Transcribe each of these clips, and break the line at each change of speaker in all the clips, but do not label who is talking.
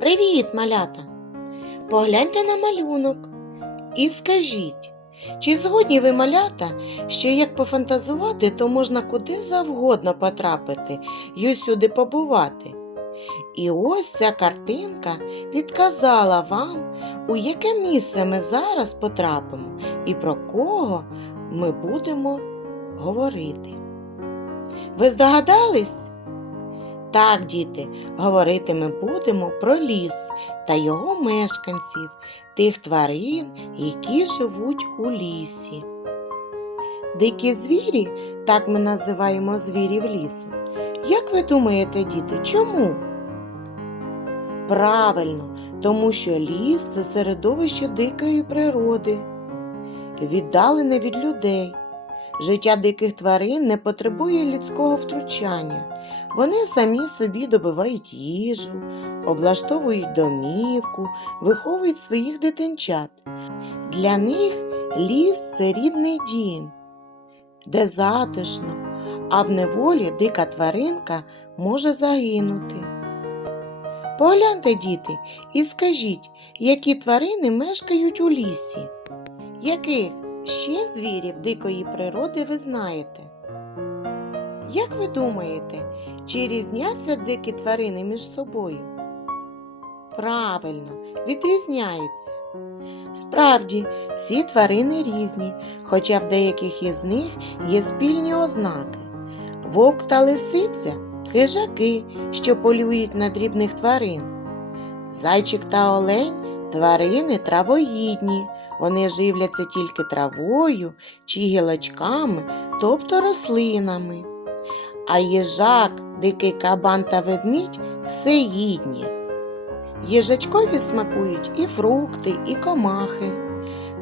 Привіт, малята! Погляньте на малюнок і скажіть, чи згодні ви малята, що як пофантазувати, то можна куди завгодно потрапити й усюди побувати? І ось ця картинка підказала вам, у яке місце ми зараз потрапимо і про кого ми будемо говорити. Ви здогадались? Так, діти, говорити ми будемо про ліс та його мешканців, тих тварин, які живуть у лісі. Дикі звірі, так ми називаємо звірів лісу. Як ви думаєте, діти, чому? Правильно, тому що ліс це середовище дикої природи, віддалене від людей. Життя диких тварин не потребує людського втручання. Вони самі собі добивають їжу, облаштовують домівку, виховують своїх дитинчат. Для них ліс це рідний дім, де затишно, а в неволі дика тваринка може загинути. Погляньте, діти, і скажіть, які тварини мешкають у лісі? Яких ще звірів дикої природи ви знаєте? Як ви думаєте, чи різняться дикі тварини між собою? Правильно, відрізняються. Справді, всі тварини різні, хоча в деяких із них є спільні ознаки. Вовк та лисиця хижаки, що полюють на дрібних тварин. Зайчик та олень тварини травоїдні, вони живляться тільки травою чи гілочками, тобто рослинами. А їжак, дикий кабан та ведмідь всеїдні. Їжачкові смакують і фрукти, і комахи.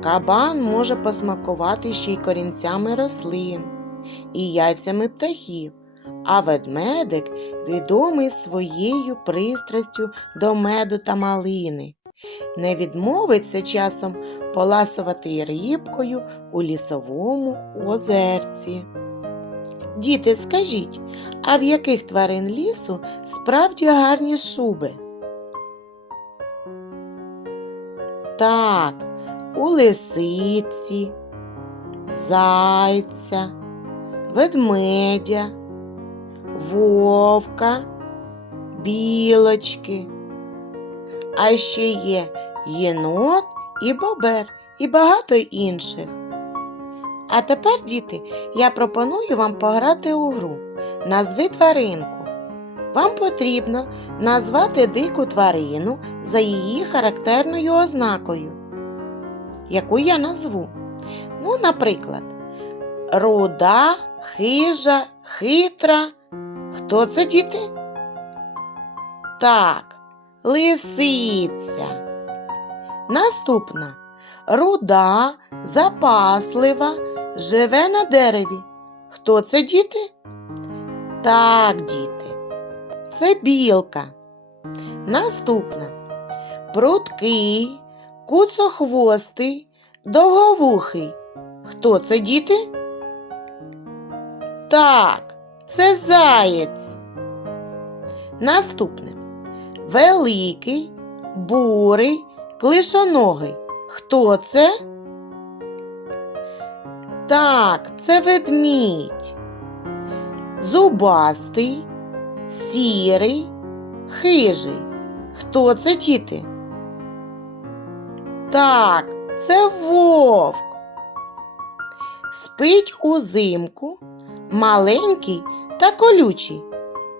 Кабан може посмакувати ще й корінцями рослин, і яйцями птахів, а ведмедик відомий своєю пристрастю до меду та малини. Не відмовиться часом поласувати рибкою у лісовому озерці. Діти, скажіть, а в яких тварин лісу справді гарні шуби? Так, у лисиці, зайця, ведмедя, вовка, білочки. А ще є єнот і бобер і багато інших. А тепер, діти, я пропоную вам пограти у гру. Назви тваринку. Вам потрібно назвати дику тварину за її характерною ознакою, яку я назву. Ну, наприклад, руда, хижа, хитра. Хто це діти? Так, лисиця. Наступна руда, запаслива, живе на дереві. Хто це діти? Так, діти. Це білка. Наступна прудкий, куцохвостий, довговухий. Хто це діти? Так, це заєць. Наступне великий, бурий, клишоногий. Хто це? Так, це ведмідь. Зубастий, сірий, хижий. Хто це діти? Так, це вовк. Спить узимку, маленький та колючий.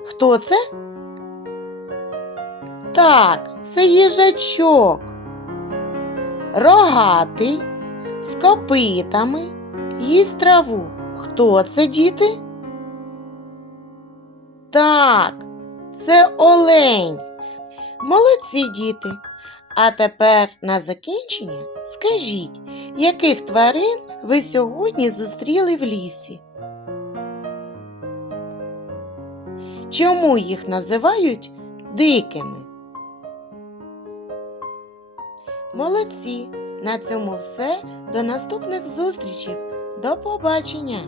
Хто це? Так, це їжачок. Рогатий, з копитами, їсть траву. Хто це, діти? Так, це олень. Молодці діти. А тепер на закінчення скажіть, яких тварин ви сьогодні зустріли в лісі? Чому їх називають дикими? Молодці! На цьому все. До наступних зустрічей. До побачення!